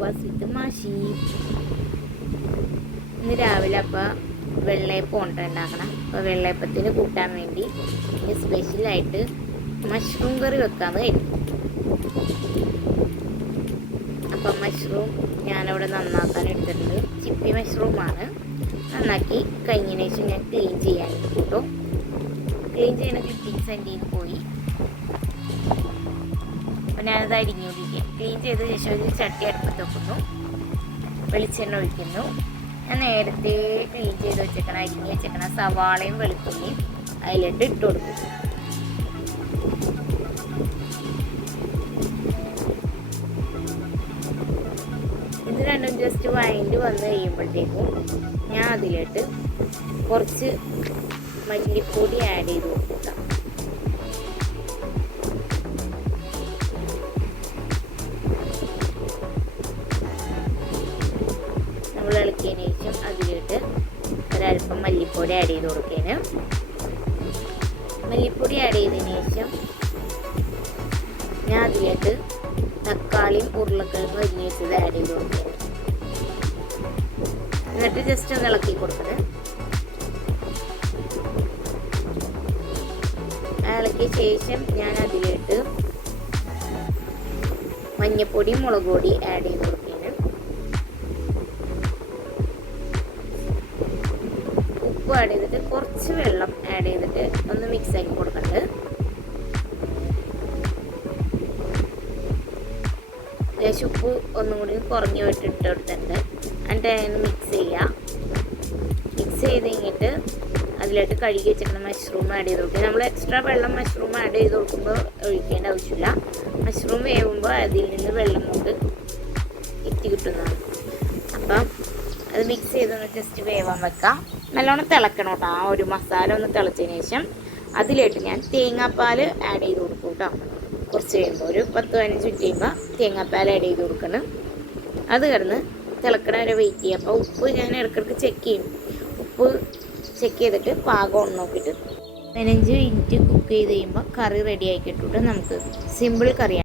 Breakfast വിത്ത് മാഷി. ഇന്ന് രാവിലെ അപ്പോൾ വെള്ളയപ്പം ഉണ്ടാക്കണം. അപ്പോൾ വെള്ളയപ്പത്തിന് കൂട്ടാൻ വേണ്ടി സ്പെഷ്യലായിട്ട് മഷ്റൂം കറി വെക്കാമെന്ന് കരുതി. അപ്പം മഷ്റൂം ഞാനവിടെ നന്നാക്കാൻ എടുത്തിട്ടുണ്ട്. ചിപ്പി മഷ്റൂമാണ്. നന്നാക്കി കഴിഞ്ഞതിന് ശേഷം ഞാൻ ക്ലീൻ ചെയ്യാൻ കേട്ടോ. ക്ലീൻ ചെയ്യണ ക്ലിപ്പിംഗ് സെൻറ്റിൽ പോയി. അപ്പോൾ ഞാനത് അരിഞ്ഞുകൊണ്ടിരിക്കുക. ക്ലീൻ ചെയ്ത ശേഷം ഒരു ചട്ടി അടുപ്പത്ത് വെക്കുന്നു, വെളിച്ചെണ്ണ ഒഴിക്കുന്നു. ഞാൻ നേരത്തെ ക്ലീൻ ചെയ്ത് വെച്ചേക്കണം, അരിഞ്ഞ് വെച്ചേക്കണം സവാളയും വെളുത്തുള്ളിയും അതിലിട്ട് ഇട്ട് കൊടുക്കും. ഇത് രണ്ടും ജസ്റ്റ് വഴണ്ട് വന്ന് കഴിയുമ്പോഴത്തേക്കും ഞാൻ അതിലിട്ട് കുറച്ച് മല്ലിപ്പൊടി ആഡ് ചെയ്ത് കൊടുക്കാം. നമ്മൾ ഇളക്കിയതിന് ശേഷം അതിലിട്ട് ഒരല്പം മല്ലിപ്പൊടി ആഡ് ചെയ്ത് കൊടുക്കുകയാണ്. മല്ലിപ്പൊടി ആഡ് ചെയ്തതിന് ശേഷം ഞാൻ അതിലേക്ക് തക്കാളിയും ഉരുളക്കിഴങ്ങും അരിഞ്ഞ് വെച്ചത് ആഡ് ചെയ്ത് കൊടുക്കുകയാണ്. എന്നിട്ട് ജസ്റ്റ് ഒന്ന് ഇളക്കി കൊടുക്കുന്നത്. ഇളക്കിയ ശേഷം ഞാൻ അതിലിട്ട് മഞ്ഞപ്പൊടിയും മുളക് പൊടി ആഡ് ചെയ്ത് കൊടുക്കുകയാണ്. ഉപ്പ് ആഡ് ചെയ്തിട്ട് കുറച്ച് വെള്ളം ആഡ് ചെയ്തിട്ട് ഒന്ന് മിക്സ് ആക്കി കൊടുക്കുന്നുണ്ട്. ലേശം ഉപ്പ് ഒന്നും കൂടി കുറഞ്ഞ് വിട്ടിട്ട് കൊടുത്തിട്ടുണ്ട്. എന്നിട്ട് അതിന് മിക്സ് ചെയ്യുക. മിക്സ് ചെയ്ത് കഴിഞ്ഞിട്ട് അതിലോട്ട് കഴുകി വെച്ചിട്ട് മഷ്റൂം ആഡ് ചെയ്ത് കൊടുക്കുക. നമ്മൾ എക്സ്ട്രാ വെള്ളം മഷ്റൂം ആഡ് ചെയ്ത് കൊടുക്കുമ്പോൾ ഒഴിക്കേണ്ട ആവശ്യമില്ല. മഷ്റൂം വേവുമ്പോൾ അതിൽ നിന്ന് വെള്ളം കൊണ്ട് ഇറ്റി കിട്ടുന്നതാണ്. അപ്പം അത് മിക്സ് ചെയ്തൊന്ന് ജസ്റ്റ് വേവാൻ വെക്കാം. നല്ലോണം തിളക്കണം കേട്ടോ. ആ ഒരു മസാല ഒന്ന് തിളച്ചതിന് ശേഷം അതിലോട്ട് ഞാൻ തേങ്ങാപ്പാൽ ആഡ് ചെയ്ത് കൊടുക്കും കേട്ടോ. കുറച്ച് കഴിയുമ്പോൾ ഒരു 10-15 മിനിറ്റ് കഴിയുമ്പോൾ തേങ്ങാപ്പാൽ ആഡ് ചെയ്ത് കൊടുക്കണം. അത് കിടന്ന് തിളക്കണ വരെ വെയിറ്റ് ചെയ്യുക. അപ്പോൾ ഉപ്പ് ഞാൻ ഇടയ്ക്കിടയ്ക്ക് ചെക്ക് ചെയ്യും. ഉപ്പ് ചെക്ക് ചെയ്തിട്ട് പാകം നോക്കിയിട്ട് 15 മിനിറ്റ് കുക്ക് ചെയ്ത് കഴിയുമ്പോൾ കറി റെഡി ആയി കിട്ടും. നമുക്ക് സിമ്പിൾ കറിയാണ്.